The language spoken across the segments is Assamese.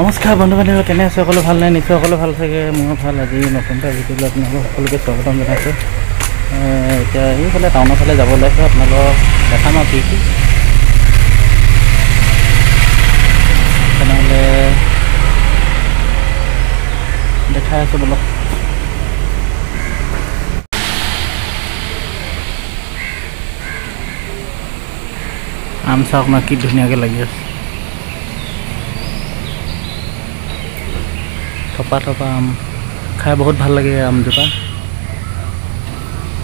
নমস্কাৰ বন্ধু বান্ধৱ কেনে আছে সকলো ভাল নাই নিশ্চয় সকলো ভাল থাকে মই ভাল আজি নতুন এটা ভিডিঅ'লৈ আপোনালোক সকলোকে স্বাগতম জনাইছোঁ এতিয়া এইফালে টাউনৰ ফালে যাব ওলাইছোঁ আপোনালোকক দেখাম আৰু কি তেনেহ'লে দেখাই আছোঁ বলক আম চাওক না কি ধুনীয়াকৈ লাগি আছে থপা আম খাই বহুত ভাল লাগে আমজোপা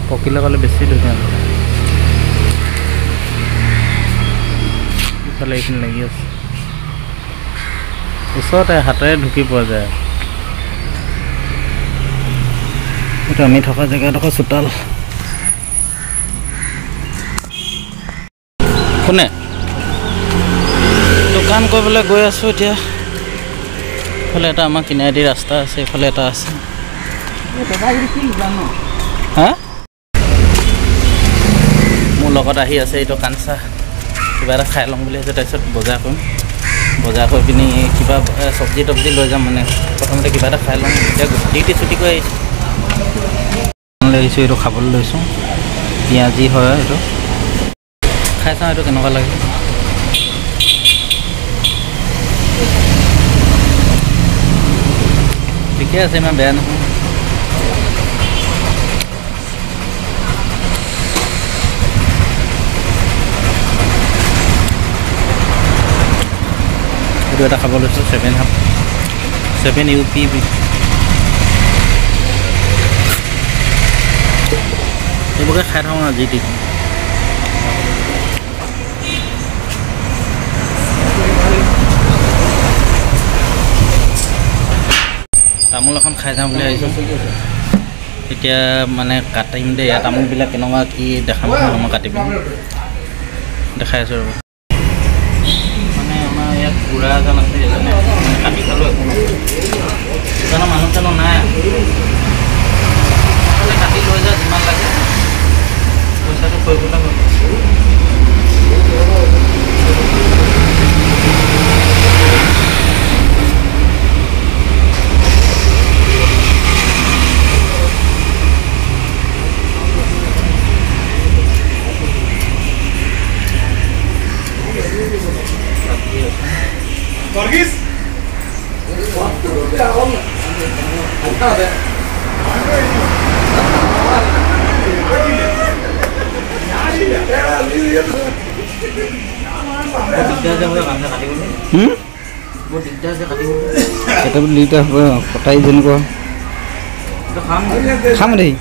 পকিলে ক'লে বেছি ধুনীয়া লাগে ইফালে এইখিনি লাগি আছে ওচৰতে হাতেৰে ঢুকি পোৱা যায় এইটো আমি থকা জেগাডোখৰ চোতাল কোনে দোকান কৰিবলৈ গৈ আছোঁ এতিয়া এইফালে এটা আমাৰ কিনাৰেদি ৰাস্তা আছে এইফালে এটা আছে হা মোৰ লগত আহি আছে এইটো কাঞ্চা কিবা এটা খাই ল'ম বুলি আছে তাৰপিছত বজাৰ কৰিম বজাৰ কৰি পিনি কিবা চব্জি তব্জি লৈ যাম মানে প্ৰথমতে কিবা এটা খাই ল'ম এতিয়া ডিউটি ছুটি কৰি আহিছোঁ লৈ আহিছোঁ এইটো খাবলৈ লৈছোঁ পিঁয়াজি হয় এইটো খাই চাওঁ এইটো কেনেকুৱা লাগে ঠিকে আছে ইমান বেয়া নহয় এইটো এটা খাব লৈছোঁ 7 UP এইবোৰকে খাই থাকোঁ আৰু যি টি তামোল এখন খাই যাওঁ বুলি ভাবিছোঁ এতিয়া মানে কাটিম দেই তামোলবিলাক কেনেকুৱা কি দেখাম মই কাটি পিনি দেখাই আছোঁ ৰ'ব মানে আমাৰ ইয়াত বুঢ়া এজন আছে এজনে কাটি খালোঁ একো এজনৰ মানুহ চানুহ নাই কাটি লৈ যায় যিমান লাগে পইচাটো কৰিবলৈ হ'ল Borgis? কটাই যেনেকুৱা খাম দেই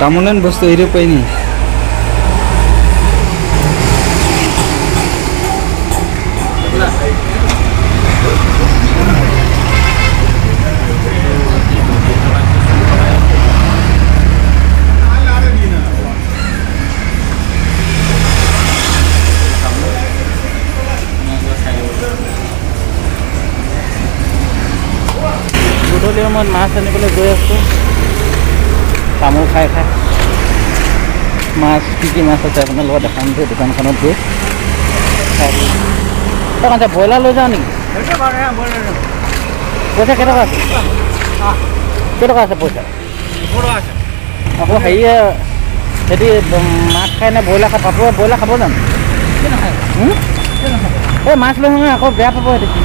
তামোলেন বস্তু এৰিব পাৰি নি গধূলি সময়ত মাছ আনিবলৈ গৈ আছোঁ তামোল খাই মাছ কি মাছ আছে আপোনাৰ লগত দেখাম যে দোকানখনত গৈ খাই ব্ৰইলাৰ লৈ যাওঁ নেকি পইচা কেইটকা আছে কেইটকা আছে পইচা আকৌ হেৰিয়ে যদি মাছ খাই নে ব্ৰইলাৰ খাই পাব ব্ৰইলাৰ খাব জানো এই মাছ লৈ আহোঁ আকৌ বেয়া পাব সেইটো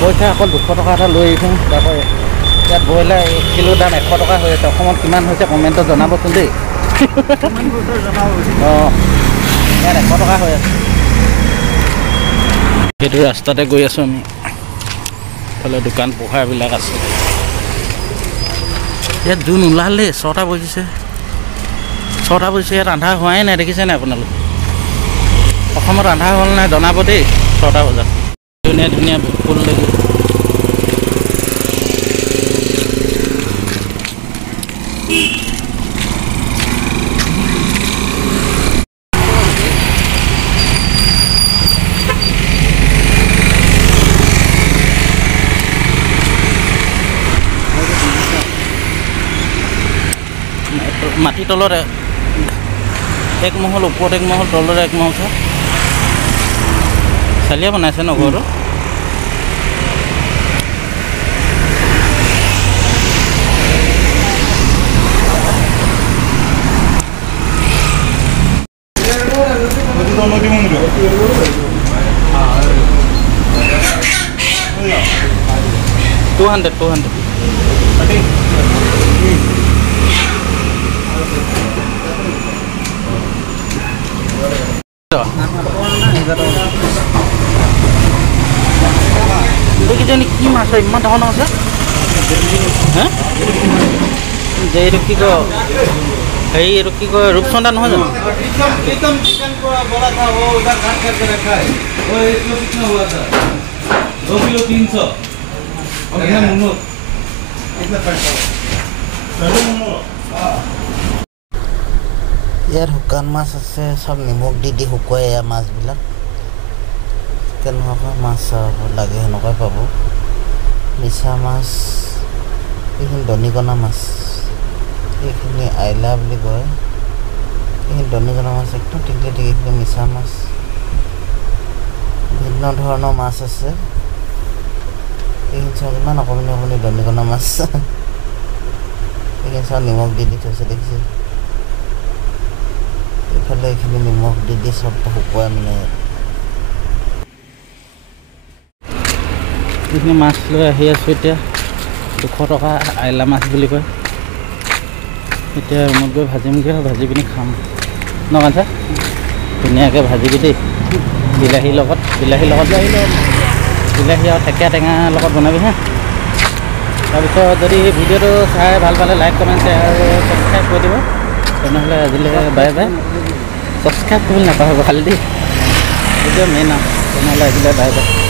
পইচা অকল 200 টকা এটা লৈ আহিছোঁ তাৰপৰা ইয়াত ব্ৰইলাৰ 1 কিলো দাম 100 টকা হৈ আছে অসমত কিমান হৈছে কমেণ্টত জনাবচোন দেই অঁ ইয়াত 100 টকা হৈ আছে সেইটো ৰাস্তাতে গৈ আছোঁ আমি এইফালে দোকান পোহাৰবিলাক আছে ইয়াত জোন ওলালে 6টা বজিছে ইয়াত আন্ধাৰ হোৱাই নাই দেখিছে নাই আপোনালোক অসমত আন্ধাৰ হ'ল নাই জনাব দেই 6টা বজাত ধুনীয়া ধুনীয়া ফুল লাগি মাটি তলত এক মহল ওপৰত এক মহল তলত এক মহল চালিয়া বনাইছে ন ঘৰটো $200 কিজানি কি মাছ হয় ইমান ডাঙৰ আছে হা যে এইটো কি কয় হেৰি এইটো কি কয় ৰূপচন্দা নহয় জানো एकदम चिकन को बोला था वो उधर काट करके रखा है वो 1 किलो कितना हुआ था 2 किलो 300 और ये मुन्नो इतना पैसा चलो मुन्नो यार हुकान माছ আছে সব নিমখ দি শুকুৱাই এয়া মাছবিলাক কেনেকুৱা মাছ লাগে সেনেকুৱাই পাব মিছা মাছ এইখিনি দনিকণা মাছ এইখিনি আইলা বুলি কয় এইখিনি দনিকণা মাছ একদম টিকলি টিকলি মিছা মাছ ভিন্ন ধৰণৰ মাছ আছে এইখিনি চাওক ইমান অকণমানি অকণমানি দনিকণা মাছ এইখিনি চাওক নিমখ দি থৈছে দেখিছে এইফালে এইখিনি নিমখ দি চব শুকুৱাই মানে এইখিনি মাছ লৈ আহি আছোঁ এতিয়া 200 টকা আইলা মাছ বুলি কয় এতিয়া ৰুমত গৈ ভাজিমগৈ ভাজি পিনি খাম ন কাঞ্চা ধুনীয়াকৈ ভাজিবি দেই বিলাহীৰ লগত বিলাহী আৰু থেকেৰা টেঙা লগত বনাবি হা তাৰপিছত যদি ভিডিঅ'টো চাই ভাল পালে লাইক কমেণ্ট শ্বেয়াৰ আৰু ছাবস্ক্ৰাইব কৰি দিব তেনেহ'লে আজিলৈ বাই বাই ছাবস্ক্ৰাইব কৰিবলৈ নাপাহৰিব খালি দেই ভিডিঅ' মেইন আৰু তেনেহ'লে আজিলৈ বাই বাই